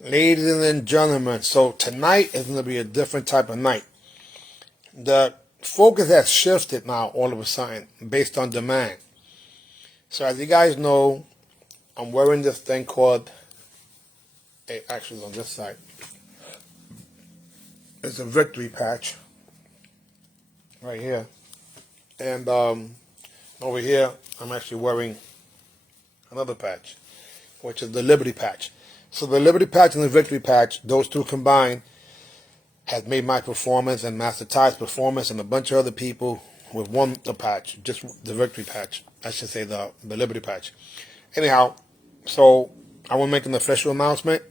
Ladies and gentlemen, so tonight is going to be a different type of night. The focus has shifted now all of a sudden based on demand. So as you guys know, I'm wearing this thing called, it actually is on this side. It's a victory patch right here. And over here, I'm actually wearing another patch, which is the Liberty patch. So the Liberty patch and the victory patch, those two combined, has made my performance and Master Ty's performance and a bunch of other people with won the patch, just the victory patch. I should say the Liberty patch. Anyhow, so I will make an official announcement.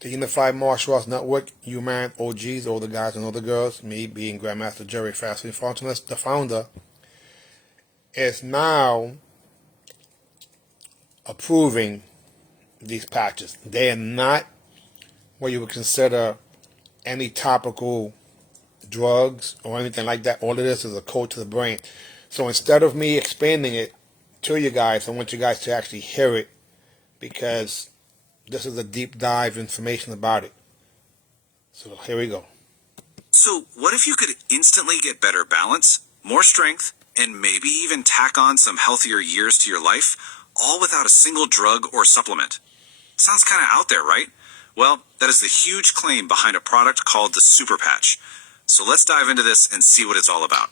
The Unified Martial Arts Network, UMAN OGs, all the guys and all the girls, me being Grandmaster Jerry Fastly Fontanes, the founder, is now approving these patches. They are not what you would consider any topical drugs or anything like that. All it is a coat to the brain. So instead of me explaining it to you guys, I want you guys to actually hear it because this is a deep dive information about it. So here we go. So what if you could instantly get better balance, more strength, and maybe even tack on some healthier years to your life, all without a single drug or supplement? Sounds kind of out there, right? Well, that is the huge claim behind a product called the Super Patch. So let's dive into this and see what it's all about.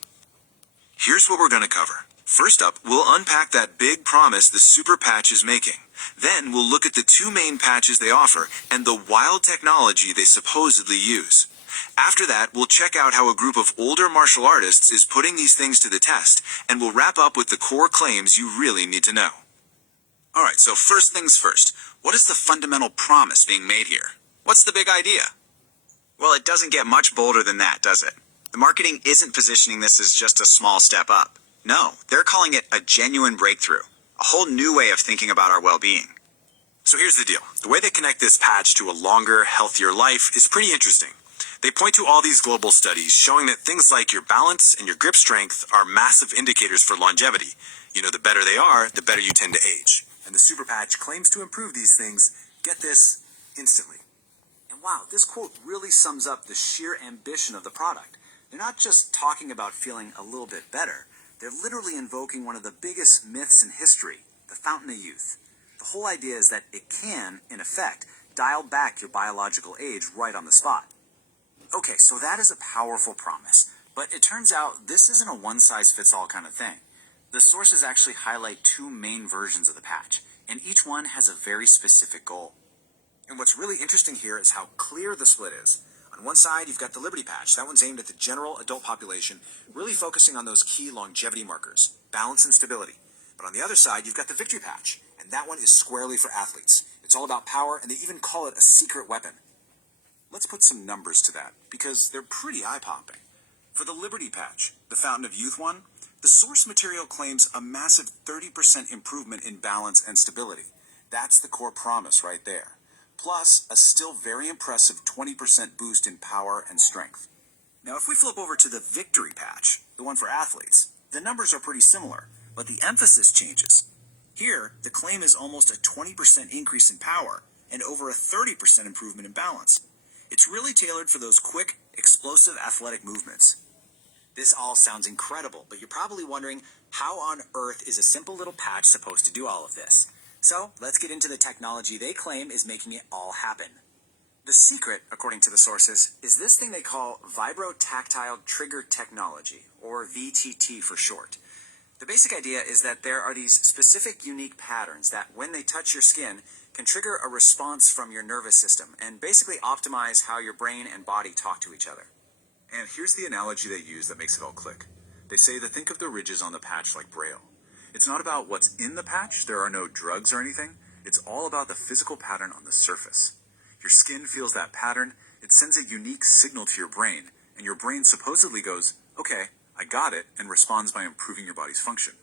Here's what we're going to cover. First up, we'll unpack that big promise the Super Patch is making. Then we'll look at the two main patches they offer and the wild technology they supposedly use. After that, we'll check out how a group of older martial artists is putting these things to the test, and we'll wrap up with the core claims you really need to know. Alright, so first things first, what is the fundamental promise being made here? What's the big idea? Well, it doesn't get much bolder than that, does it? The marketing isn't positioning this as just a small step up. No, they're calling it a genuine breakthrough, a whole new way of thinking about our well-being. So here's the deal. The way they connect this patch to a longer, healthier life is pretty interesting. They point to all these global studies showing that things like your balance and your grip strength are massive indicators for longevity. You know, the better they are, the better you tend to age. And the Super Patch claims to improve these things, get this, instantly. And wow, this quote really sums up the sheer ambition of the product. They're not just talking about feeling a little bit better. They're literally invoking one of the biggest myths in history, the fountain of youth. The whole idea is that it can, in effect, dial back your biological age right on the spot. Okay, so that is a powerful promise, but it turns out this isn't a one-size-fits-all kind of thing. The sources actually highlight two main versions of the patch, and each one has a very specific goal. And what's really interesting here is how clear the split is. On one side, you've got the Liberty Patch. That one's aimed at the general adult population, really focusing on those key longevity markers, balance and stability. But on the other side, you've got the Victory Patch, and that one is squarely for athletes. It's all about power, and they even call it a secret weapon. Let's put some numbers to that, because they're pretty eye-popping. For the Liberty Patch, the Fountain of Youth one, the source material claims a massive 30% improvement in balance and stability. That's the core promise right there. Plus, a still very impressive 20% boost in power and strength. Now, if we flip over to the Victory Patch, the one for athletes, the numbers are pretty similar, but the emphasis changes. Here, the claim is almost a 20% increase in power and over a 30% improvement in balance. It's really tailored for those quick, explosive athletic movements. This all sounds incredible, but you're probably wondering, how on earth is a simple little patch supposed to do all of this? So, let's get into the technology they claim is making it all happen. The secret, according to the sources, is this thing they call Vibrotactile Trigger Technology, or VTT for short. The basic idea is that there are these specific unique patterns that, when they touch your skin, can trigger a response from your nervous system and basically optimize how your brain and body talk to each other. And here's the analogy they use that makes it all click. They say that think of the ridges on the patch like Braille. It's not about what's in the patch, there are no drugs or anything. It's all about the physical pattern on the surface. Your skin feels that pattern, it sends a unique signal to your brain, and your brain supposedly goes, okay, I got it, and responds by improving your body's function.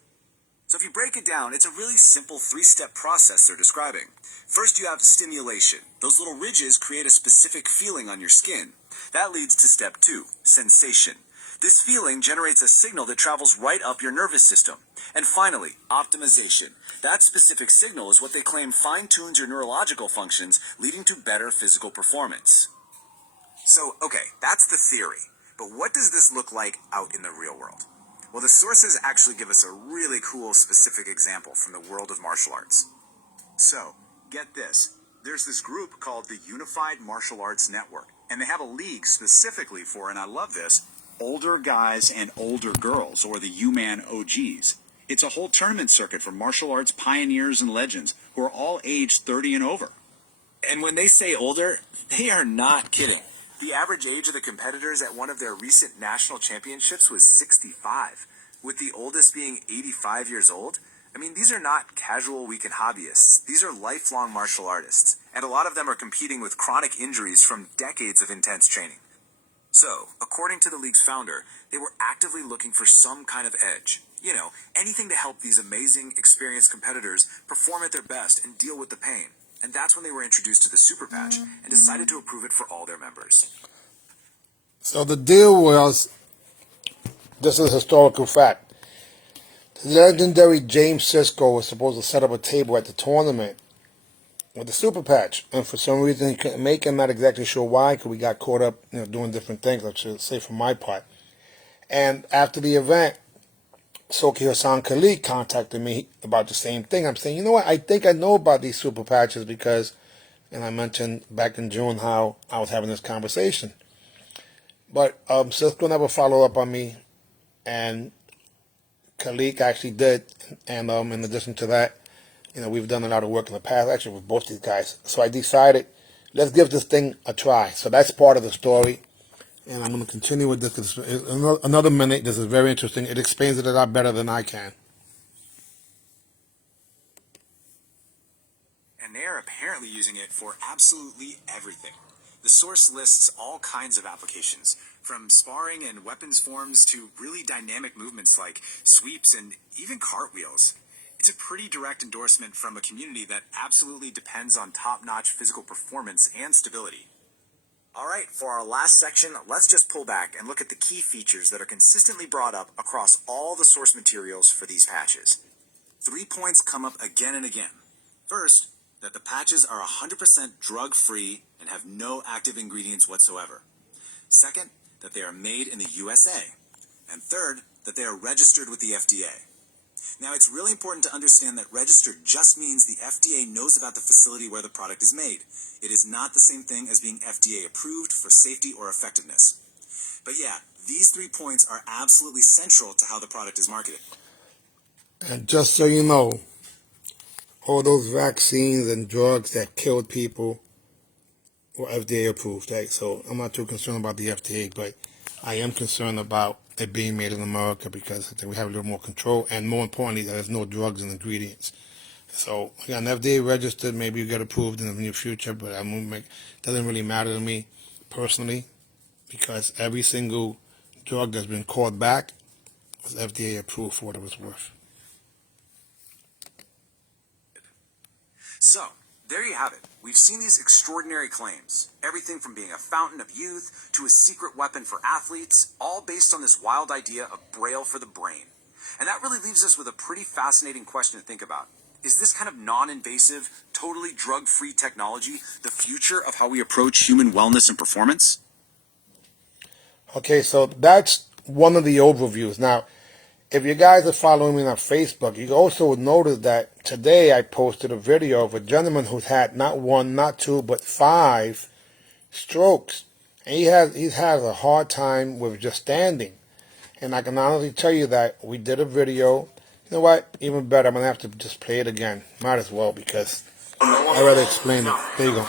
So if you break it down, it's a really simple three-step process they're describing. First, you have stimulation. Those little ridges create a specific feeling on your skin. That leads to step 2, sensation. This feeling generates a signal that travels right up your nervous system. And finally, optimization. That specific signal is what they claim fine-tunes your neurological functions, leading to better physical performance. So, okay, that's the theory. But what does this look like out in the real world? Well, the sources actually give us a really cool specific example from the world of martial arts. So, get this. There's this group called the Unified Martial Arts Network, and they have a league specifically for, and I love this, older guys and older girls, or the UMAN OGs. It's a whole tournament circuit for martial arts pioneers and legends who are all aged 30 and over. And when they say older, they are not kidding. The average age of the competitors at one of their recent national championships was 65, with the oldest being 85 years old. I mean, these are not casual weekend hobbyists. These are lifelong martial artists, and a lot of them are competing with chronic injuries from decades of intense training. So, according to the league's founder, they were actively looking for some kind of edge. You know, anything to help these amazing, experienced competitors perform at their best and deal with the pain. And that's when they were introduced to the Super Patch and decided to approve it for all their members. So the deal was, this is a historical fact. The legendary James Sisko was supposed to set up a table at the tournament with the Super Patch, and for some reason he couldn't make it. I'm not exactly sure why, because we got caught up, doing different things, I should say, for my part. And after the event, Soki Hassan Khalid contacted me about the same thing. I'm saying, you know what, I think I know about these Super Patches because, and I mentioned back in June how I was having this conversation. But Cisco never followed up on me, and Khalid actually did. And in addition to that, we've done a lot of work in the past, actually, with both these guys. So I decided, let's give this thing a try. So that's part of the story. And I'm going to continue with this. Another minute. This is very interesting. It explains it a lot better than I can. And they are apparently using it for absolutely everything. The source lists all kinds of applications, from sparring and weapons forms to really dynamic movements like sweeps and even cartwheels. It's a pretty direct endorsement from a community that absolutely depends on top-notch physical performance and stability. Alright, for our last section, let's just pull back and look at the key features that are consistently brought up across all the source materials for these patches. 3 points come up again and again. First, that the patches are 100% drug-free and have no active ingredients whatsoever. Second, that they are made in the USA. And third, that they are registered with the FDA. Now, it's really important to understand that registered just means the FDA knows about the facility where the product is made. It is not the same thing as being FDA approved for safety or effectiveness. But yeah, these 3 points are absolutely central to how the product is marketed. And just so you know, all those vaccines and drugs that killed people were FDA approved, right? So I'm not too concerned about the FDA, but I am concerned about it being made in America because we have a little more control, and more importantly, there's no drugs and ingredients. So again, FDA registered, maybe you get approved in the near future, but it doesn't really matter to me personally because every single drug that's been called back was FDA approved for what it was worth. So, there you have it. We've seen these extraordinary claims. Everything from being a fountain of youth to a secret weapon for athletes, all based on this wild idea of Braille for the brain. And that really leaves us with a pretty fascinating question to think about. Is this kind of non-invasive, totally drug-free technology the future of how we approach human wellness and performance? Okay, so that's one of the overviews. Now, if you guys are following me on Facebook, you also would notice that today I posted a video of a gentleman who's had not one, not two, but 5 strokes. And he's had a hard time with just standing. And I can honestly tell you that we did a video. You know what? Even better, I'm going to have to just play it again. Might as well, because I'd rather explain it. There you go.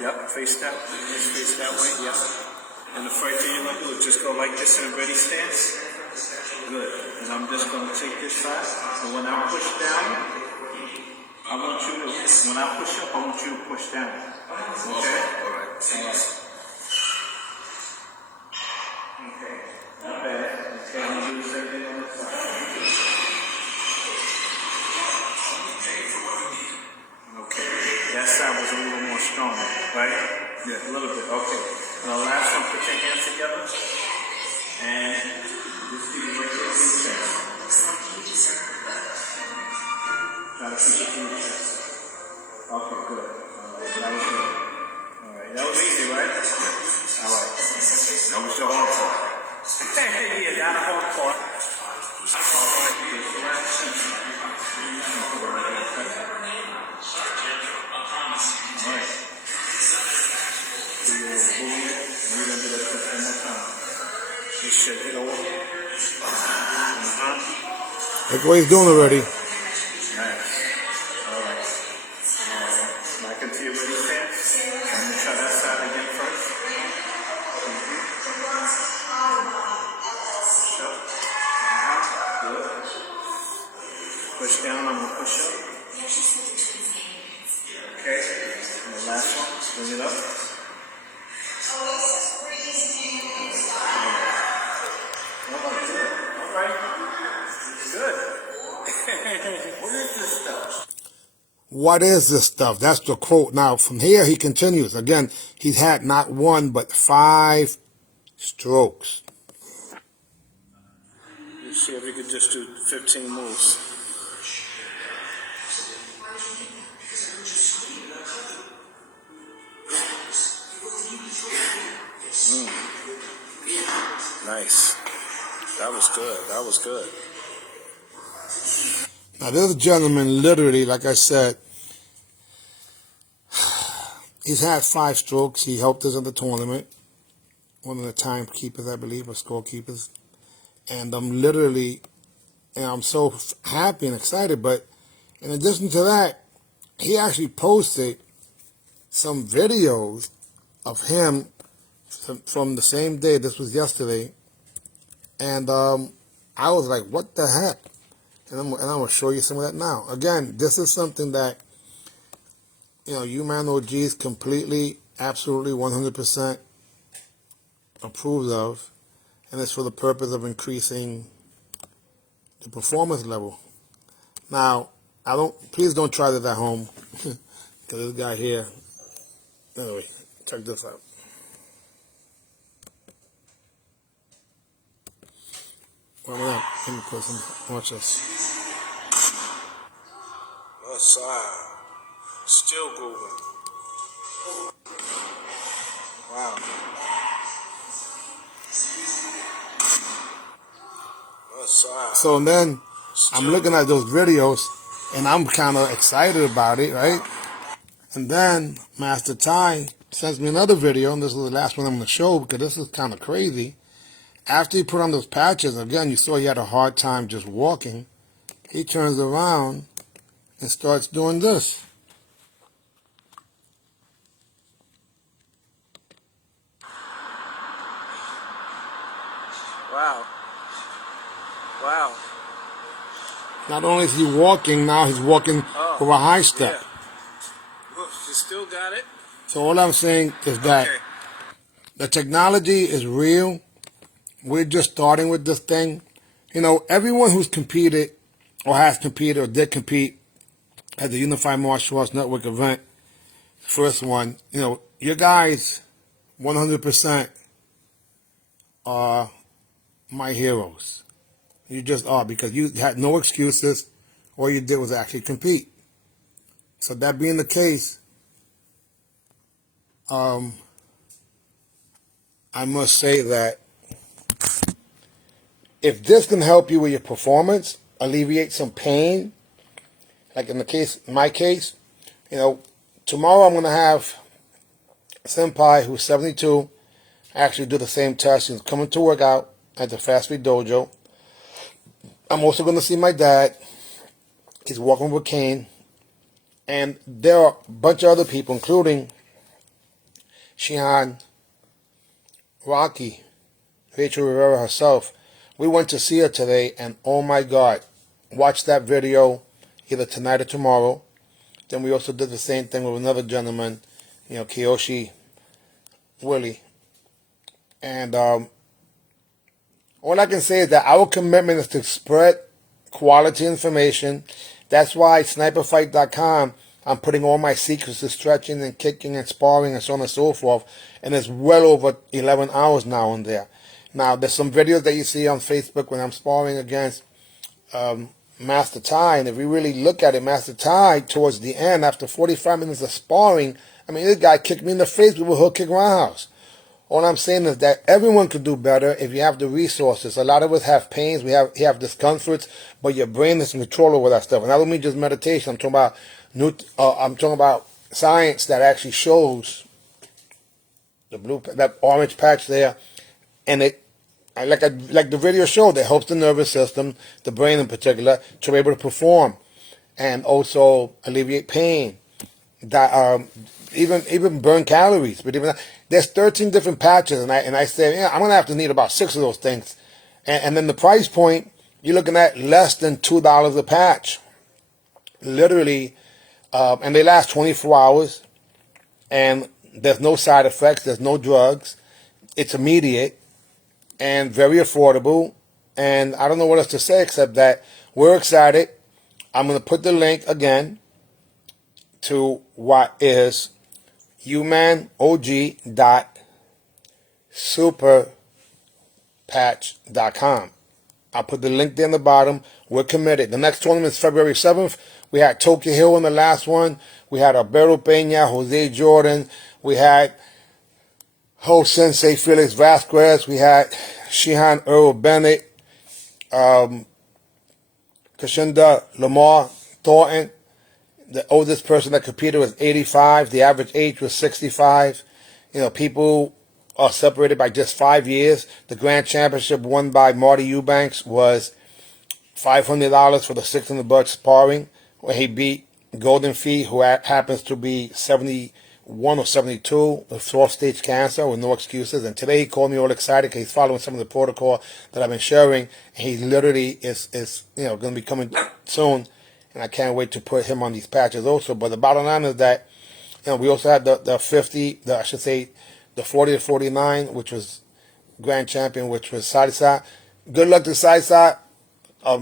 Yep, face that way, yep. And the first thing you're going to do is just go like this in a ready stance. Good. And I'm just going to take this side. And when I push down, when I push up, I want you to push down. Okay? All right. Okay. Okay, I'm going to do the same thing on the side. Okay. That side was a little more more stronger, right? Yeah, a little bit. Okay. And the last one, put your hands together. And just keep it right there in your chest. Try to keep it in your chest. Okay, good. All right, that was good. All right, that was easy, right? All right. That was your hard part. Yeah, that hard part. All right, good. All right. So you're going to move it, and we're going to do that one more time. Just shake it over. Look what he's doing already. Nice. All right. Back into your ready stance. I'm going to try that side again first. Good. Push down, I'm going to push up. Okay. And the last one, bring it up. All right. Good. What is this stuff? What is this stuff? That's the quote. Now, from here, he continues. Again, he's had not one, but 5 strokes. Let's see if we could just do 15 moves. Nice. That was good. That was good. Now, this gentleman, literally, like I said, he's had 5 strokes. He helped us in the tournament. One of the timekeepers, I believe, or scorekeepers. And I'm literally, and I'm so happy and excited. But in addition to that, he actually posted some videos of him from the same day. This was yesterday. And I was like, what the heck? And I'm going to show you some of that now. Again, this is something that, UMAN OGs completely, absolutely, 100% approves of. And it's for the purpose of increasing the performance level. Now, please don't try this at home. Because this guy here, anyway, check this out. Warm it up. Let me put some, watch this. Left side. Still moving. Wow. Left side. So then, I'm looking at those videos, and I'm kind of excited about it, right? And then, Master Ty sends me another video, and this is the last one I'm going to show, because this is kind of crazy. After he put on those patches, again, you saw he had a hard time just walking. He turns around and starts doing this. Wow. Wow. Not only is he walking, now he's walking with a high step. Yeah. Oof, you still got it? So all I'm saying is that the technology is real. We're just starting with this thing. Everyone who's competed or has competed or did compete at the Unified Martial Arts Network event, first one, your guys 100% are my heroes. You just are, because you had no excuses. All you did was actually compete. So that being the case, I must say that if this can help you with your performance, alleviate some pain, like in my case, tomorrow I'm going to have Senpai, who's 72, actually do the same test. He's coming to work out at the Fast Food Dojo. I'm also going to see my dad. He's walking with a cane. And there are a bunch of other people, including Shihan, Rocky, Rachel Rivera herself. We went to see her today, and oh my God, watch that video either tonight or tomorrow. Then we also did the same thing with another gentleman, Kiyoshi Willie. And all I can say is that our commitment is to spread quality information. That's why SniperFight.com I'm putting all my secrets to stretching and kicking and sparring and so on and so forth. And it's well over 11 hours now in there. Now, there's some videos that you see on Facebook when I'm sparring against Master Ty. And if you really look at it, Master Ty, towards the end, after 45 minutes of sparring, I mean, this guy kicked me in the face with a hook kick roundhouse. All I'm saying is that everyone could do better if you have the resources. A lot of us have pains, we have discomforts, but your brain is in control over that stuff. And I don't mean just meditation. I'm talking about science that actually shows that orange patch there, and it, like the video showed, it helps the nervous system, the brain in particular, to be able to perform, and also alleviate pain. That even burn calories. But even there's 13 different patches, and I said, yeah, I'm gonna have to need about 6 of those things. And then the price point, you're looking at less than $2 a patch, literally, and they last 24 hours, and there's no side effects, there's no drugs, it's immediate and very affordable. And I don't know what else to say except that we're excited. I'm gonna put the link again to what is umanog.superpatch.com. I'll put the link there in the bottom. We're committed. The next tournament is February 7th. We had Tokyo Hill in the last one. We had Alberto Peña, Jose Jordan. We had Ho Sensei Felix Vasquez. We had Shihan Earl Bennett, Kashinda Lamar Thornton. The oldest person that competed was 85. The average age was 65. You know, people are separated by just 5 years. The grand championship won by Marty Eubanks was $500 for the $600 sparring, where he beat Golden Fee, who happens to be 71 or 72 with 4th stage cancer with no excuses. And today he called me all excited because he's following some of the protocol that I've been sharing. And he literally is going to be coming soon. And I can't wait to put him on these patches also. But the bottom line is that, we also had the 40 to 49, which was grand champion, which was Salsa. Good luck to Salsa.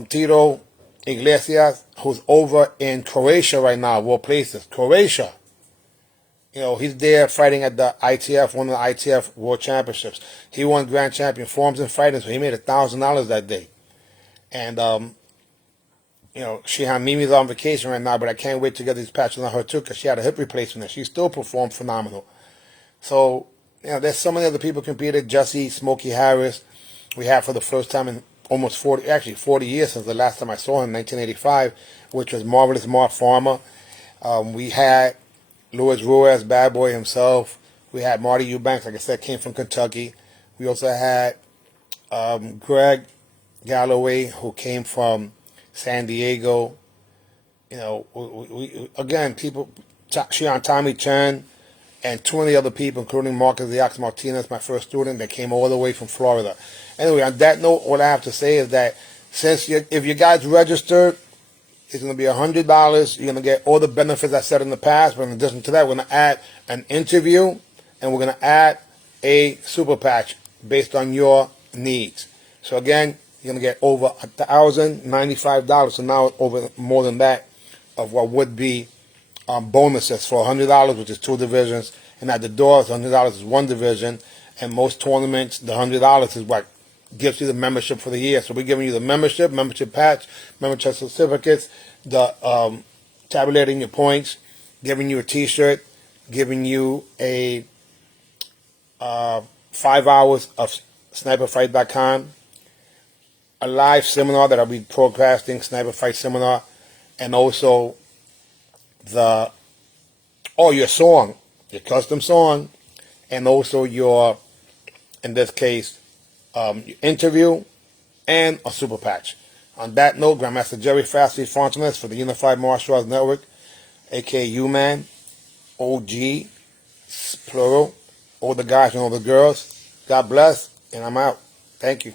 Tito Iglesias, who's over in Croatia right now, of all places. Croatia. He's there fighting at the ITF, one of the ITF World Championships. He won grand champion forms and fighting, so he made $1,000 that day. And, Shihan Mimi's on vacation right now, but I can't wait to get these patches on her too, because she had a hip replacement and she still performed phenomenal. So, there's so many other people competed. Jesse Smokey Harris, we had for the first time in almost 40 years since the last time I saw him, 1985, which was Marvelous Mark Farmer. We had Luis Ruiz, bad boy himself. We had Marty Eubanks, like I said, came from Kentucky. We also had Greg Galloway, who came from San Diego. Again, people, Tommy Chen, and 20 other people, including Marcus the Ox Martinez, my first student, that came all the way from Florida. Anyway, on that note, what I have to say is that if you guys registered, it's going to be $100. You're going to get all the benefits I said in the past, but in addition to that, we're going to add an interview, and we're going to add a super patch based on your needs. So again, you're going to get over $1,095, so now over more than that of what would be bonuses for $100, which is 2 divisions, and at the door, $100 is 1 division, and most tournaments, the $100 is what gives you the membership for the year. So we're giving you the membership patch, membership certificates, the tabulating your points, giving you a T-shirt, giving you a 5 hours of SniperFight.com, a live seminar that I'll be broadcasting, Sniper Fight Seminar, and also your song, your custom song, and also your, in this case, your interview and a super patch. On that note, Grandmaster Jerry Fastly Fontanes for the Unified Martial Arts Network, aka UMAN, OG, plural, all the guys and all the girls. God bless, and I'm out. Thank you.